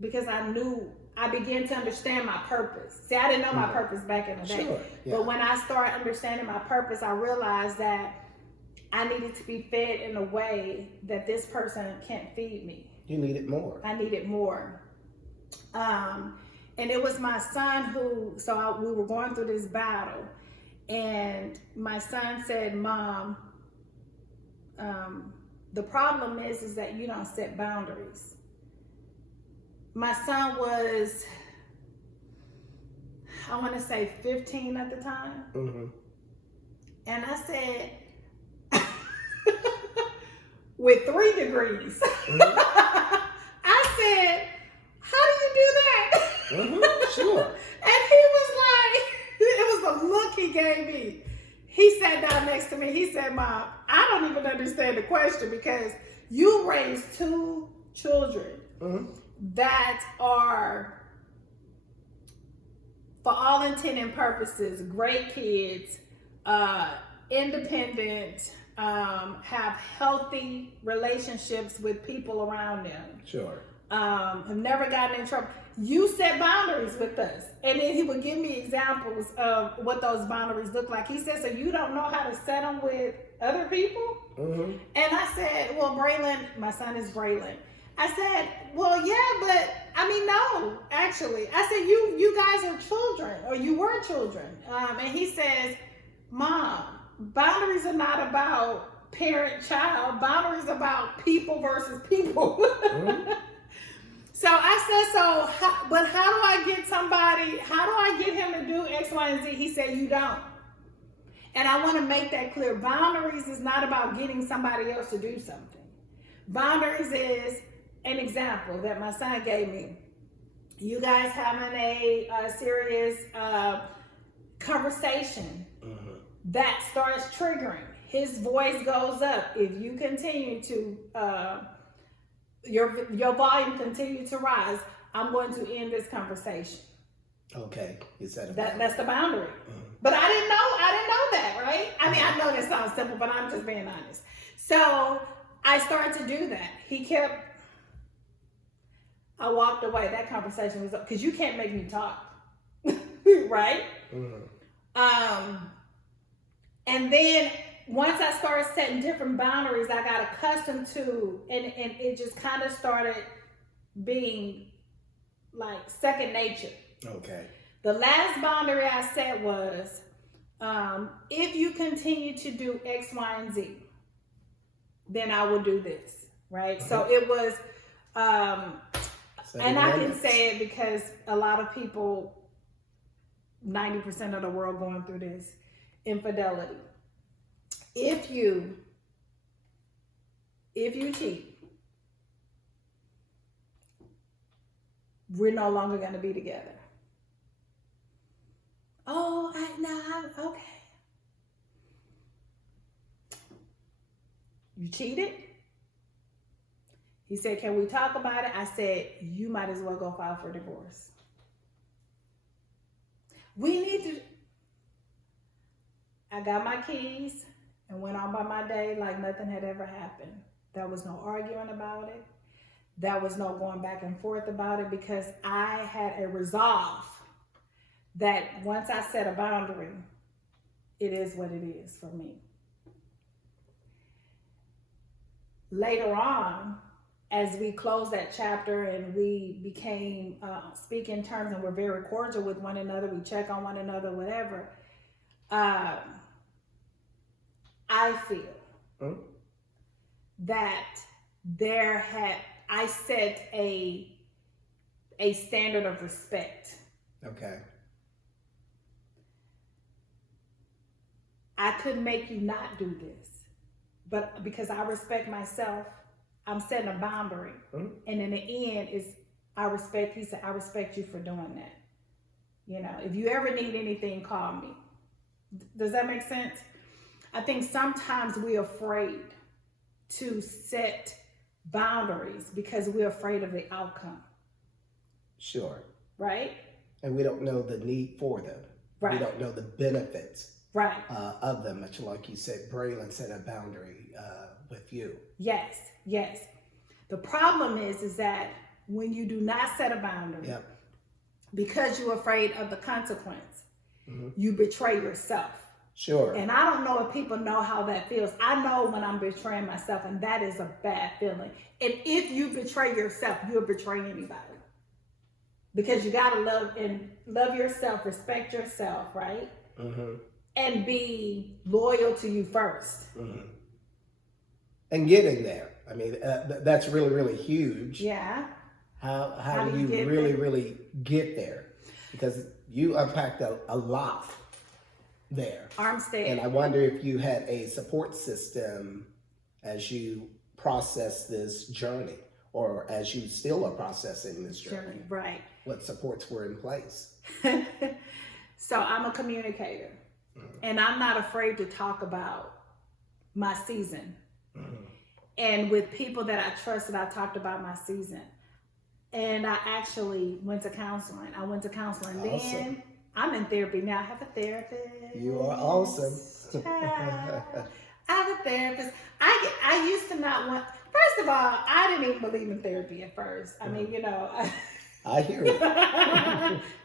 because I began to understand my purpose. See, I didn't know my purpose back in the day. Sure. Yeah. But when I started understanding my purpose, I realized that I needed to be fed in a way that this person can't feed me. You needed more. I needed more. And it was my son we were going through this battle, and my son said, Mom, the problem is that you don't set boundaries. My son was, I want to say 15 at the time. And I said, with 3 degrees, I said, how do you do that? Sure. And he was like, it was a look he gave me. He sat down next to me. He said, Mom, I don't even understand the question because you raised 2 children that are, for all intent and purposes, great kids, independent, have healthy relationships with people around them. Sure. Have never gotten in trouble. You set boundaries with us. And then he would give me examples of what those boundaries look like. He said, so you don't know how to set them with other people? And I said, well, Braylon, my son is Braylon. I said, well, yeah, but no, actually. I said, you guys are children, or you were children. And he says, Mom, boundaries are not about parent-child. Boundaries are about people versus people. So I said, but how do I get him to do X, Y, and Z? He said, you don't. And I want to make that clear. Boundaries is not about getting somebody else to do something. Boundaries is, an example that my son gave me. You guys having a serious conversation that starts triggering. His voice goes up. If you continue to your volume continue to rise, I'm going to end this conversation. Okay, you said that's the boundary. But I didn't know that, right? I mean, I know that sounds simple, but I'm just being honest. So I started to do that. I walked away. That conversation was up because you can't make me talk, right? And then once I started setting different boundaries, I got accustomed to, and it just kind of started being like second nature. Okay. The last boundary I set was, if you continue to do X, Y, and Z, then I will do this, right? So it was, and I can say it because a lot of people, 90% of the world going through this, infidelity. If you cheat, we're no longer going to be together. Oh, okay. You cheated? He said, can we talk about it? I said, you might as well go file for divorce. I got my keys and went on by my day like nothing had ever happened. There was no arguing about it. There was no going back and forth about it because I had a resolve that once I set a boundary, it is what it is for me. Later on, as we closed that chapter and we became speaking terms and we're very cordial with one another, we check on one another, whatever, I feel that I set a standard of respect. Okay. I couldn't make you not do this, but because I respect myself, I'm setting a boundary. And in the end he said, I respect you for doing that. You know, if you ever need anything, call me. Does that make sense? I think sometimes we're afraid to set boundaries because we're afraid of the outcome. Sure. Right? And we don't know the need for them. Right. We don't know the benefits of them, much like you said, Braylon set a boundary with you. Yes. The problem is that when you do not set a boundary, because you're afraid of the consequence, you betray yourself. Sure. And I don't know if people know how that feels. I know when I'm betraying myself, and that is a bad feeling. And if you betray yourself, you'll betray anybody. Because you gotta love yourself, respect yourself, right? And be loyal to you first. And getting there. I mean, that's really, really huge. Yeah. How do you really get there? Because you unpacked a lot there. Armstead. And I wonder if you had a support system as you process this journey, or as you still are processing this journey. Right. What supports were in place? So I'm a communicator, and I'm not afraid to talk about my season. And with people that I trusted, I talked about my season. And I actually went to counseling. Awesome. Then I'm in therapy now. I have a therapist. You are awesome. I have a therapist. I used to not want. First of all, I didn't even believe in therapy at first. I mean, you know. I hear it.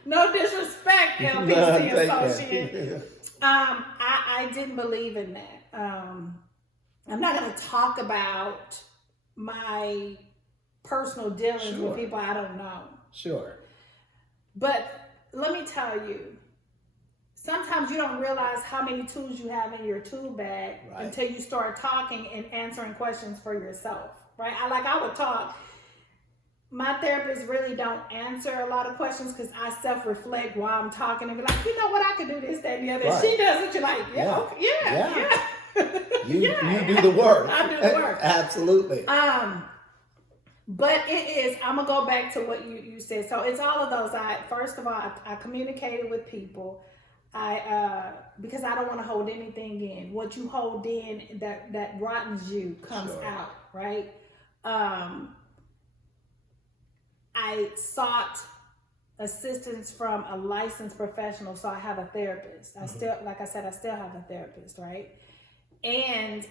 No disrespect, LPC associate. I didn't believe in that. I'm not going to talk about my personal dealings with people I don't know. Sure. But let me tell you, sometimes you don't realize how many tools you have in your tool bag until you start talking and answering questions for yourself, right? I would talk. My therapist really don't answer a lot of questions because I self-reflect while I'm talking and be like, you know what, I could do this, that, and the other. Right. She does it, you're like, yeah. You do the work. I do the work. Absolutely. But it is, I'm gonna go back to what you said. So it's all of those. First of all, I communicated with people. Because I don't want to hold anything in. What you hold in that rottens you comes out, right? I sought assistance from a licensed professional, so I have a therapist. I still, like I said, I still have a therapist, right? And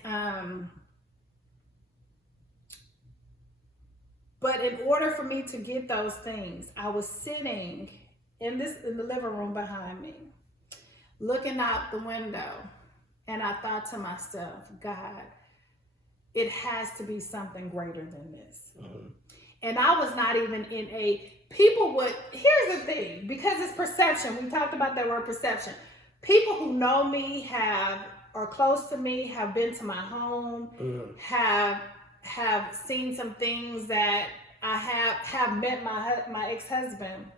but in order for me to get those things, I was sitting in the living room behind me, looking out the window, and I thought to myself, God, it has to be something greater than this. And I was not even in here's the thing, because it's perception. We talked about that word perception. People who know me are close to me, have been to my home, have seen some things that I have met my ex-husband.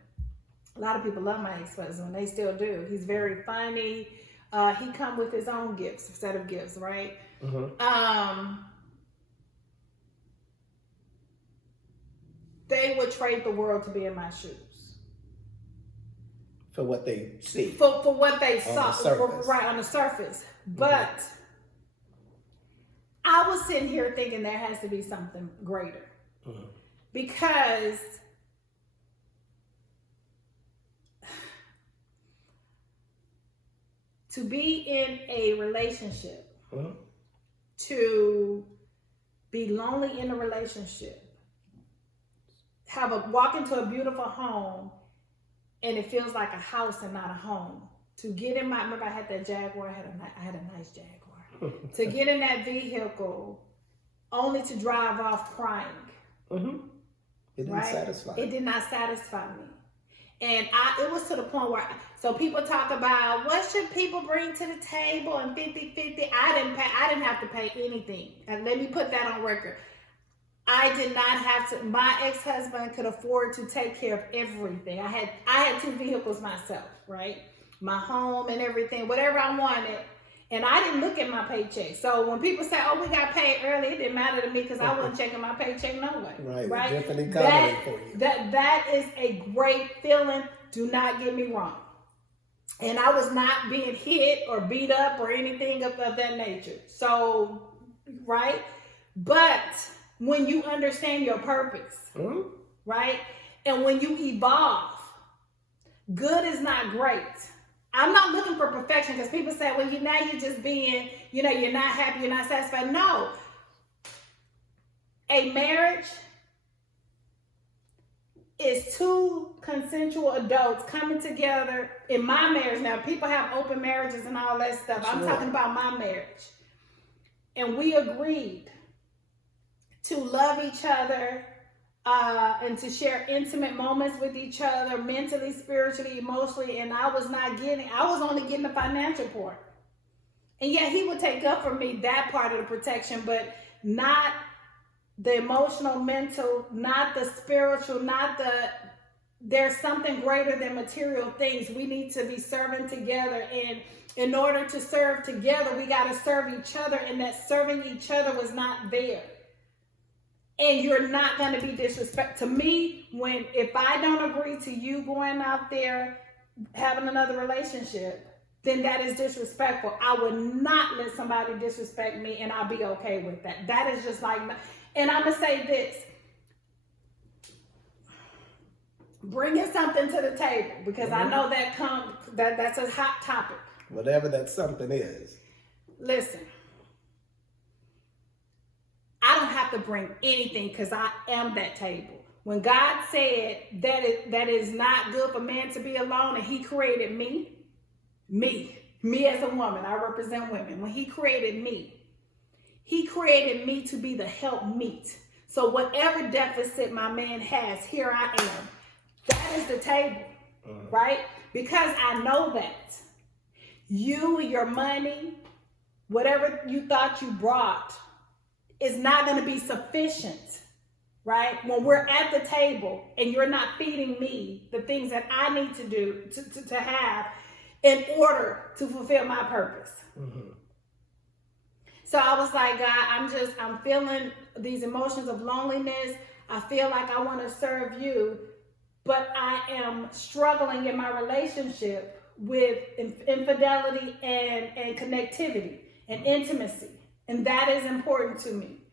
A lot of people love my ex-husband. They still do. He's very funny. He come with his own set of gifts, right? They would trade the world to be in my shoes. For what they see. For what they saw. Right, on the surface. But I was sitting here thinking there has to be something greater. Because to be in a relationship, to be lonely in a relationship, walk into a beautiful home and it feels like a house and not a home. To get in remember I had that Jaguar, I had a nice Jaguar. To get in that vehicle only to drive off crying. It didn't satisfy. It did not satisfy me. And it was to the point where, so people talk about what should people bring to the table and 50-50. I didn't have to pay anything. And let me put that on record. I did not have to. My ex-husband could afford to take care of everything. I had 2 vehicles myself, right? My home and everything, whatever I wanted. And I didn't look at my paycheck. So when people say, "Oh, we got paid early," it didn't matter to me because I wasn't checking my paycheck no way. Right? Different economy for you. That is a great feeling. Do not get me wrong. And I was not being hit or beat up or anything of that nature. So, right? But when you understand your purpose, right? And when you evolve, good is not great. I'm not looking for perfection because people say, well, you're just being, you're not happy, you're not satisfied. No. A marriage is 2 consensual adults coming together. In my marriage now, people have open marriages and all that stuff. I'm talking about my marriage. And we agreed to love each other and to share intimate moments with each other, mentally, spiritually, emotionally. And I was only getting the financial part. And yet he would take up for me that part of the protection, but not the emotional, mental, not the spiritual, there's something greater than material things. We need to be serving together. And in order to serve together, we got to serve each other. And that serving each other was not there. And you're not going to be disrespectful. To me, if I don't agree to you going out there having another relationship, then that is disrespectful. I would not let somebody disrespect me, and I'll be okay with that. That is just like, and I'm going to say this. Bringing something to the table, because I know that's a hot topic. Whatever that something is. Listen. I don't have to bring anything because I am that table. When God said that is not good for man to be alone, and he created me as a woman, I represent women. When he created me to be the helpmeet. So whatever deficit my man has, here I am. That is the table, right? Because I know that you, your money, whatever you thought you brought, is not going to be sufficient, right? When we're at the table and you're not feeding me the things that I need to do to have in order to fulfill my purpose. So I was like, God, I'm feeling these emotions of loneliness. I feel like I want to serve you, but I am struggling in my relationship with infidelity and connectivity and intimacy. And that is important to me.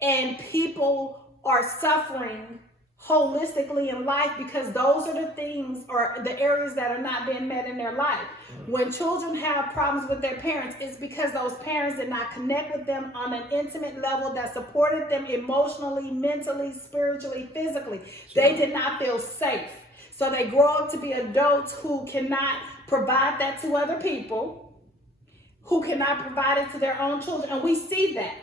And people are suffering holistically in life because those are the things or the areas that are not being met in their life. When children have problems with their parents, it's because those parents did not connect with them on an intimate level that supported them emotionally, mentally, spiritually, physically. Sure. They did not feel safe. So they grow up to be adults who cannot provide that to other people, who cannot provide it to their own children. And we see that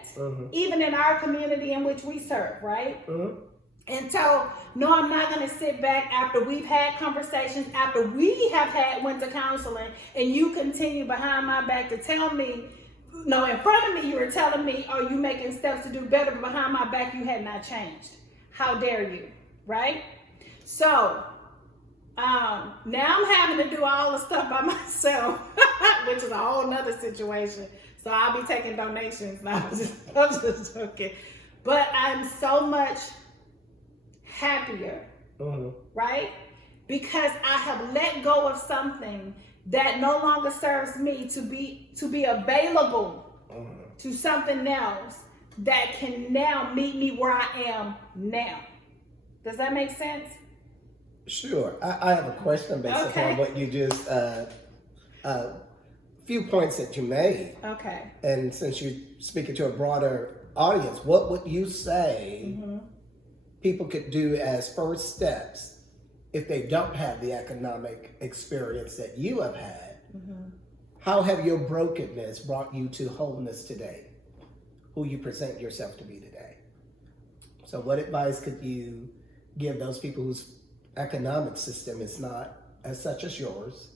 even in our community in which we serve, right? And so, no, I'm not going to sit back after we've had conversations, after we have went to counseling, and you continue behind my back to tell me, no, in front of me you were telling me, oh, you making steps to do better, but behind my back you had not changed. How dare you, right? So, now I'm having to do all the stuff by myself, which is a whole nother situation. So I'll be taking donations. No, I'm just joking. But I'm so much happier, right? Because I have let go of something that no longer serves me to be available to something else that can now meet me where I am now. Does that make sense? Sure. I have a question based upon what you just, few points that you made. Okay. And since you're speaking to a broader audience, what would you say people could do as first steps if they don't have the economic experience that you have had? How have your brokenness brought you to wholeness today? Who you present yourself to be today? So what advice could you give those people whose economic system is not as such as yours,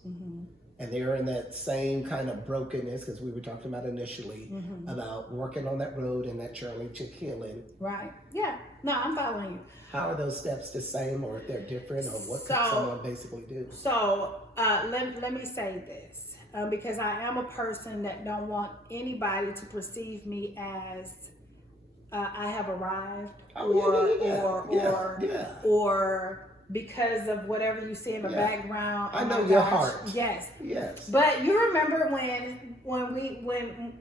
and they're in that same kind of brokenness, because we were talking about initially about working on that road and that journey to healing. Right. Yeah. No, I'm following you. How are those steps the same, or if they're different, or what could someone basically do? So let me say this, because I am a person that don't want anybody to perceive me as I have arrived, or because of whatever you see in the background. I know your heart. Yes. Yes. But you remember when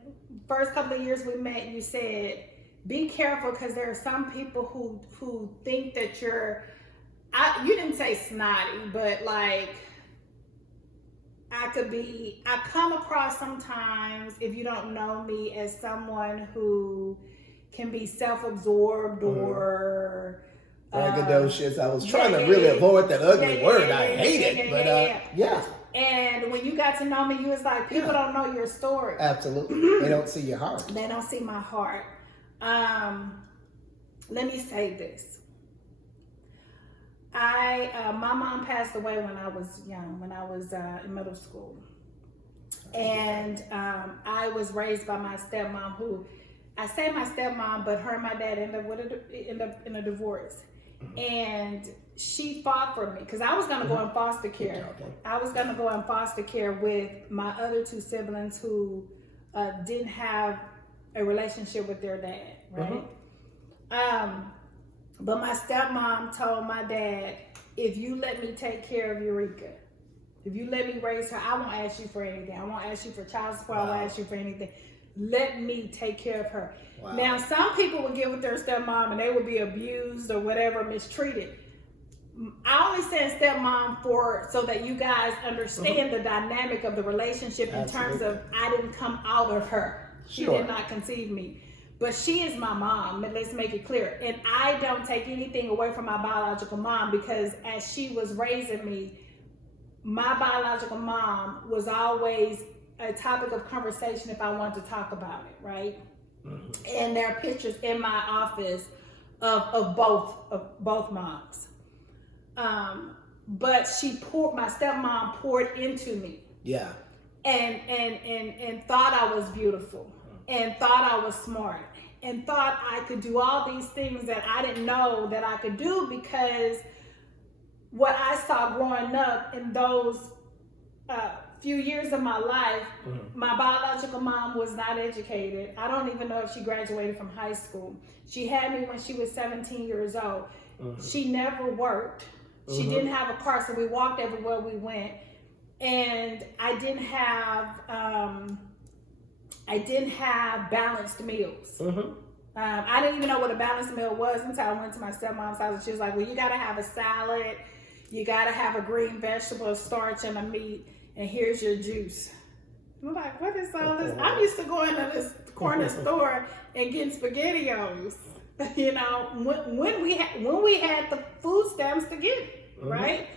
first couple of years we met, you said, be careful because there are some people who think that you didn't say snotty, but like I come across sometimes, if you don't know me, as someone who can be self-absorbed or braggadocious. I was trying to really avoid that ugly word. I hate it, but yeah. And when you got to know me, you was like, people don't know your story. Absolutely. They don't see your heart. They don't see my heart. Let me say this. My mom passed away when I was young, when I was in middle school. And I was raised by my stepmom, who, I say my stepmom, but her and my dad ended up in a divorce. And she fought for me because I was going to go in foster care. I was going to go in foster care with my other two siblings who didn't have a relationship with their dad, right? But my stepmom told my dad, if you let me take care of Eureka, if you let me raise her, I won't ask you for anything. I won't ask you for child support. I won't ask you for anything. Let me take care of her. Wow. Now, some people would get with their stepmom and they would be abused or whatever, mistreated. I only said stepmom so that you guys understand the dynamic of the relationship in terms of I didn't come out of her. She did not conceive me. But she is my mom, let's make it clear. And I don't take anything away from my biological mom because as she was raising me, my biological mom was always a topic of conversation if I wanted to talk about it, right? And there are pictures in my office of both moms. But my stepmom poured into me. Yeah. And thought I was beautiful. And thought I was smart. And thought I could do all these things that I didn't know that I could do because what I saw growing up in those few years of my life, my biological mom was not educated. I don't even know if she graduated from high school. She had me when she was 17 years old. She never worked. She didn't have a car, so we walked everywhere we went. And I didn't have balanced meals. I didn't even know what a balanced meal was until I went to my stepmom's house, and she was like, well, you gotta have a salad, you gotta have a green vegetable, a starch, and a meat, and here's your juice. I'm like, what is all this? I'm used to going to this corner store and getting SpaghettiOs, you know, when we had the food stamps to get it, right?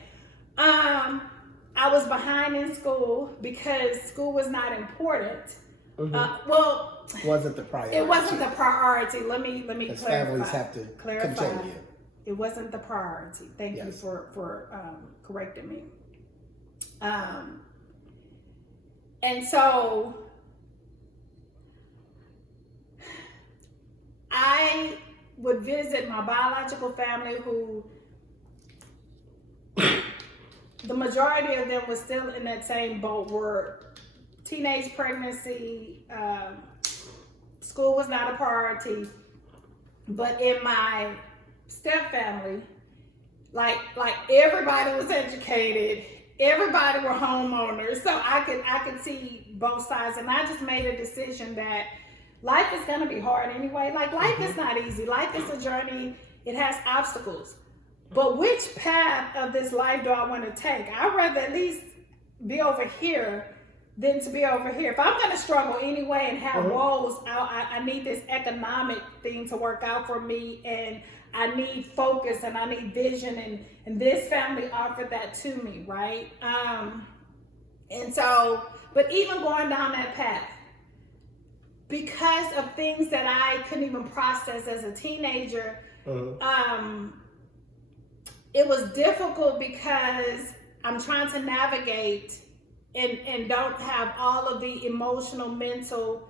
I was behind in school because school was not important. Well, wasn't the priority. It wasn't the priority. Let me Because clarify. families have to continue. It wasn't the priority. Thank you for correcting me. And so I would visit my biological family, who the majority of them was still in that same boat, were teenage pregnancy, school was not a priority. But in my step family, like everybody was educated, everybody were homeowners, so I could see both sides, and I just made a decision that life is gonna be hard anyway. Like life is not easy. Life is a journey. It has obstacles. But which path of this life do I want to take? I'd rather at least be over here than to be over here. If I'm going to struggle anyway and have woes, I need this economic thing to work out for me, and I need focus and I need vision, and this family offered that to me, right? And so, but even going down that path, because of things that I couldn't even process as a teenager, it was difficult because I'm trying to navigate and don't have all of the emotional, mental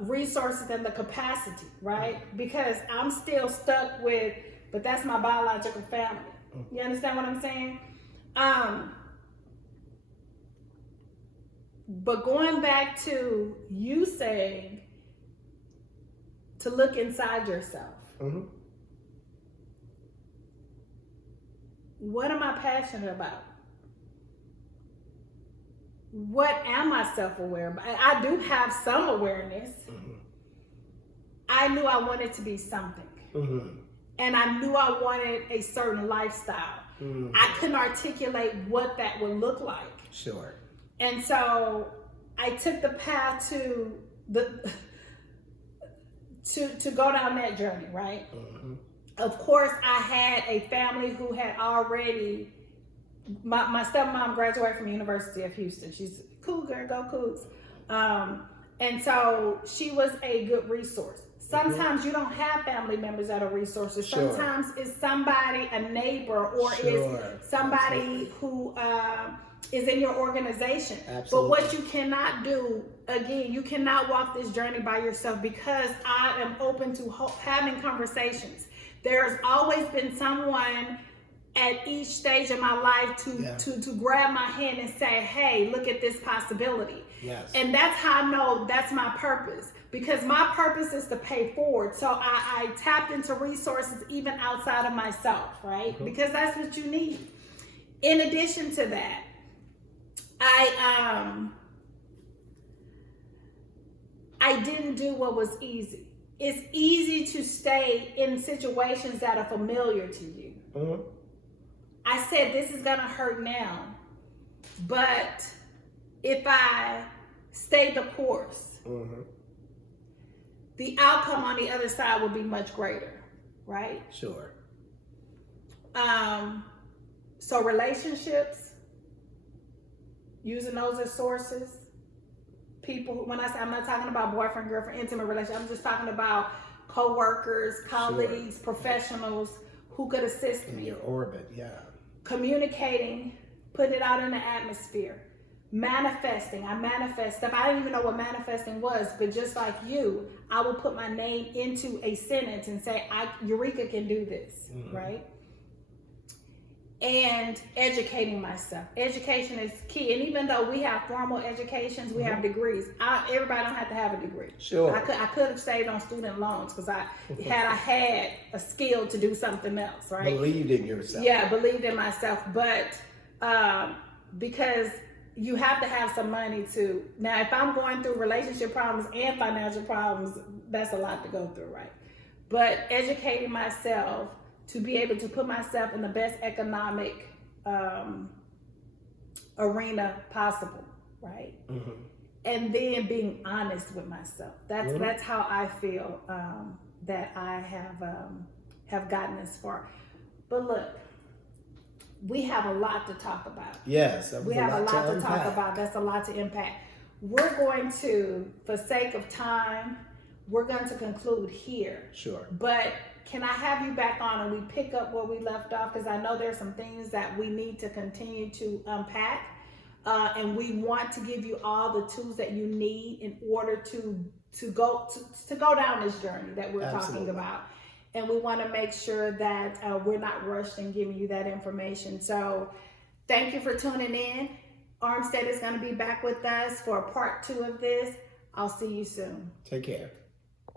resources and the capacity, right? Because I'm still stuck with, but that's my biological family. You understand what I'm saying? But going back to you saying to look inside yourself. What am I passionate about? What am I self-aware about? I do have some awareness. I knew I wanted to be something. And I knew I wanted a certain lifestyle. I couldn't articulate what that would look like. Sure. And so I took the path to go down that journey, right? Of course, I had a family who had already, my stepmom graduated from the University of Houston. She's a cool girl, go Cougs. And so she was a good resource. Sometimes you don't have family members that are resources. Sure. Sometimes it's somebody, a neighbor, or it's somebody who is in your organization. Absolutely. But what you cannot do, again, you cannot walk this journey by yourself, because I am open to having conversations. There's always been someone at each stage of my life to grab my hand and say, hey, look at this possibility. Yes. And that's how I know that's my purpose, because my purpose is to pay forward. So I tapped into resources even outside of myself, right? Because that's what you need. In addition to that, I didn't do what was easy. It's easy to stay in situations that are familiar to you. I said, this is gonna hurt now, but if I stay the course, the outcome on the other side will be much greater, right? Sure. So relationships, using those as sources. People, when I say, I'm not talking about boyfriend, girlfriend, intimate relationship, I'm just talking about co-workers, colleagues, professionals who could assist me. In your orbit, yeah. Communicating, putting it out in the atmosphere. Manifesting, I manifest stuff. I didn't even know what manifesting was, but just like you, I will put my name into a sentence and say, Eureka can do this, right? and educating myself. Education is key. And even though we have formal educations, we have degrees. Everybody don't have to have a degree. Sure. I could have saved on student loans because I had a skill to do something else, right? Believed in yourself. Yeah, believed in myself. But because you have to have some money to, now if I'm going through relationship problems and financial problems, that's a lot to go through, right? But educating myself to be able to put myself in the best economic arena possible, right? Mm-hmm. And then being honest with myself. That's how I feel that I have gotten this far. But look, we have a lot to talk about. Yes, we have a lot to talk about. That's a lot to impact. We're going to, for sake of time, we're going to conclude here. Sure. But can I have you back on and we pick up where we left off? Because I know there's some things that we need to continue to unpack. And we want to give you all the tools that you need in order to go down this journey that we're talking about. And we want to make sure that we're not rushed in giving you that information. So thank you for tuning in. Armstead is going to be back with us for part 2 of this. I'll see you soon. Take care.